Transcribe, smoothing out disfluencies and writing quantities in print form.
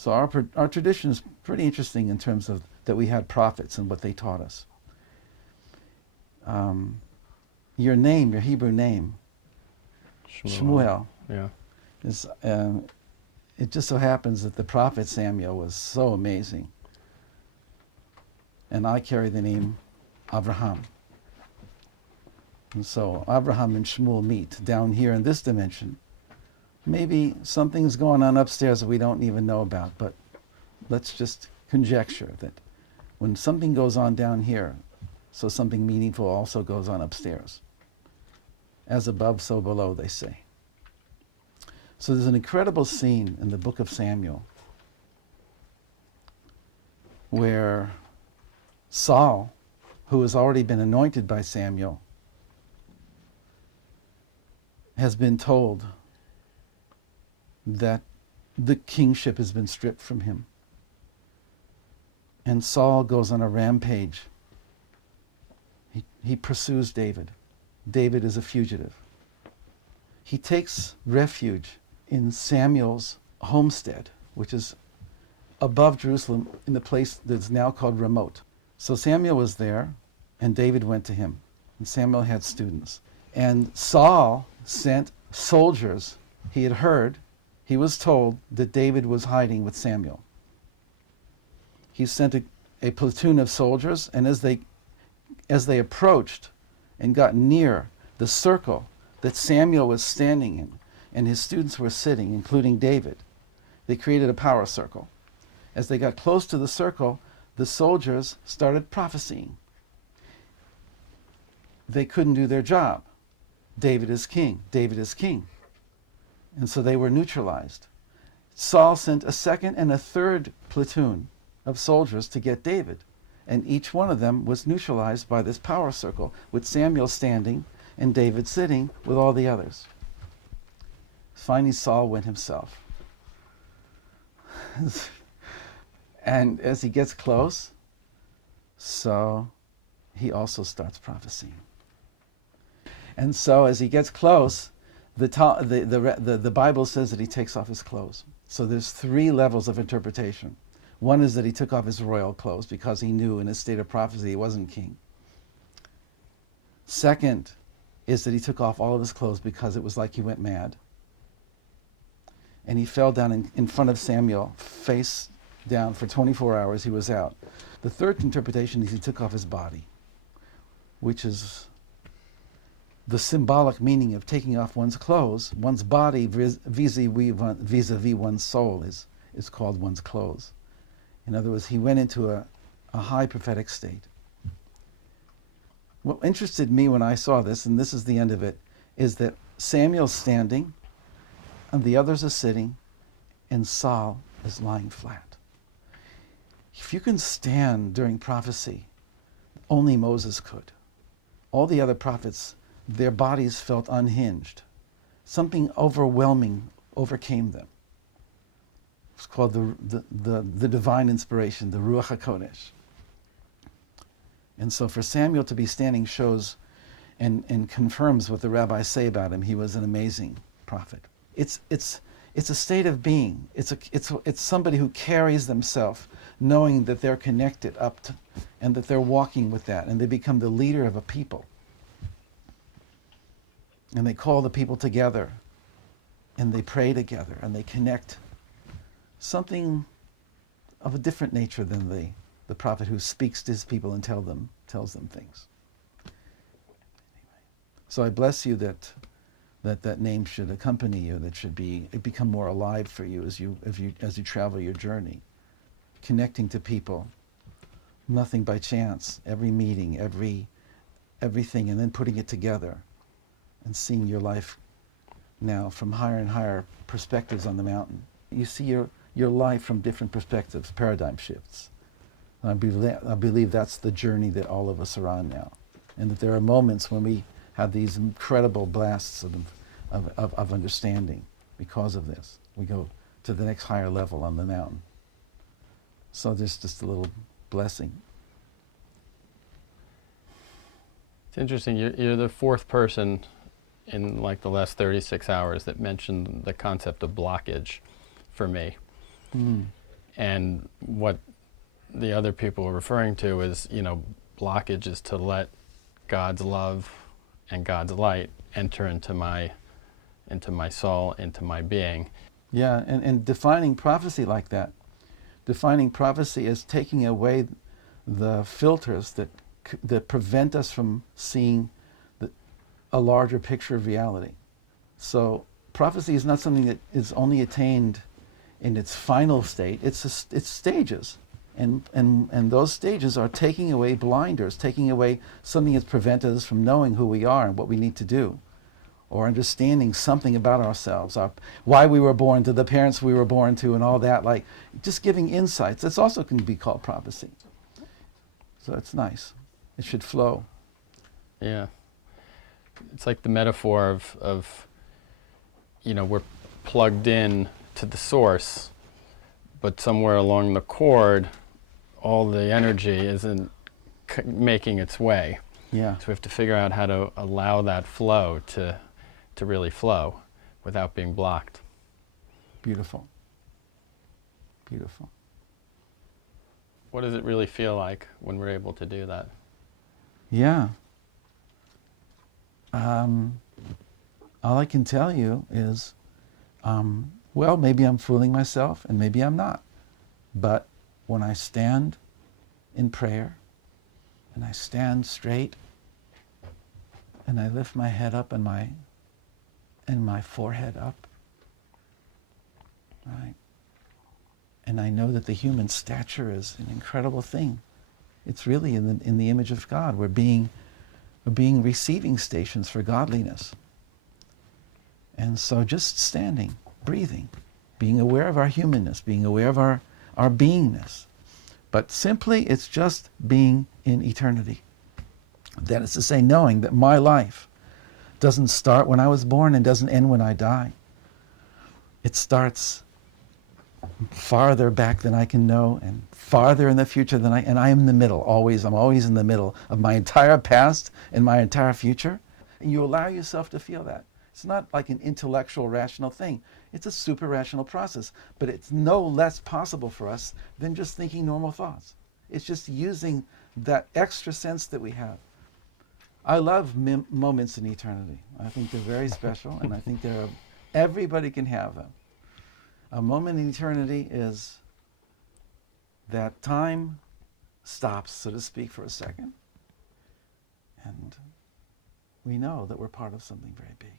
So our tradition is pretty interesting in terms of that we had prophets and what they taught us. Your name, your Hebrew name, Shmuel, Yeah. is. It just so happens that the prophet Samuel was so amazing, and I carry the name Avraham. And so Avraham and Shmuel meet down here in this dimension. Maybe something's going on upstairs that we don't even know about, but let's just conjecture that when something goes on down here, so something meaningful also goes on upstairs. As above, so below, they say. So there's an incredible scene in the book of Samuel where Saul, who has already been anointed by Samuel, has been told that the kingship has been stripped from him. And Saul goes on a rampage. He pursues David. David is a fugitive. He takes refuge in Samuel's homestead, which is above Jerusalem in the place that's now called Remote. So Samuel was there, and David went to him. And Samuel had students. And Saul sent soldiers. He had heard, he was told that David was hiding with Samuel. He sent a platoon of soldiers, and as they approached and got near the circle that Samuel was standing in, and his students were sitting, including David, they created a power circle. As they got close to the circle, the soldiers started prophesying. They couldn't do their job. David is king. David is king. And so they were neutralized. Saul sent a second and a third platoon of soldiers to get David. And each one of them was neutralized by this power circle, with Samuel standing and David sitting with all the others. Finally, Saul went himself. And as he gets close, so he also starts prophesying. And so as he gets close, the Bible says that he takes off his clothes. So there's 3 levels of interpretation. One is that he took off his royal clothes because he knew in his state of prophecy he wasn't king. Second is that he took off all of his clothes because it was like he went mad. And he fell down in front of Samuel, face down for 24 hours. He was out. The third interpretation is he took off his body, which is the symbolic meaning of taking off one's clothes. One's body vis-a-vis one's soul is called one's clothes. In other words, he went into a high prophetic state. What interested me when I saw this, and this is the end of it, is that Samuel's standing, and the others are sitting, and Saul is lying flat. If you can stand during prophecy, only Moses could. All the other prophets, their bodies felt unhinged. Something overwhelming overcame them. It's called the divine inspiration, the Ruach HaKodesh. And so for Samuel to be standing shows and confirms what the rabbis say about him. He was an amazing prophet. It's a state of being. It's somebody who carries themselves knowing that they're connected up to, and that they're walking with that, and they become the leader of a people. And they call the people together, and they pray together, and they connect. Something of a different nature than the prophet who speaks to his people and tells them things. So I bless you that name should accompany you, that it become more alive for you as you travel your journey, connecting to people, nothing by chance, every meeting, everything, and then putting it together and seeing your life now from higher and higher perspectives on the mountain. You see your life from different perspectives, paradigm shifts. I believe that's the journey that all of us are on now, and that there are moments when we have these incredible blasts of understanding because of this. We go to the next higher level on the mountain. So there's just a little blessing. It's interesting. You're the fourth person in like the last 36 hours that mentioned the concept of blockage for me. And what the other people are referring to is, blockage is to let God's love and God's light enter into my soul, into my being. Yeah, and defining prophecy like that, defining prophecy as taking away the filters that prevent us from seeing a larger picture of reality. So prophecy is not something that is only attained in its final state. It's stages, and those stages are taking away blinders, taking away something that's prevented us from knowing who we are and what we need to do, or understanding something about ourselves, why we were born, to the parents we were born to, and all that. Like just giving insights. That's also can be called prophecy. So it's nice. It should flow. Yeah. It's like the metaphor of we're plugged in to the source, but somewhere along the cord, all the energy isn't making its way. Yeah. So we have to figure out how to allow that flow to really flow without being blocked. Beautiful. Beautiful. What does it really feel like when we're able to do that? Yeah. All I can tell you is, well, maybe I'm fooling myself and maybe I'm not. But when I stand in prayer and I stand straight and I lift my head up and my forehead up, right? And I know that the human stature is an incredible thing. It's really in the image of God. We're being receiving stations for godliness. And so just standing, breathing, being aware of our humanness, being aware of our beingness. But simply it's just being in eternity. That is to say, knowing that my life doesn't start when I was born and doesn't end when I die. It starts farther back than I can know and farther in the future than and I am in the middle, always. I'm always in the middle of my entire past and my entire future. And you allow yourself to feel that. It's not like an intellectual, rational thing. It's a super rational process, but it's no less possible for us than just thinking normal thoughts. It's just using that extra sense that we have. I love moments in eternity. I think they're very special, and I think everybody can have them. A moment in eternity is that time stops, so to speak, for a second, and we know that we're part of something very big.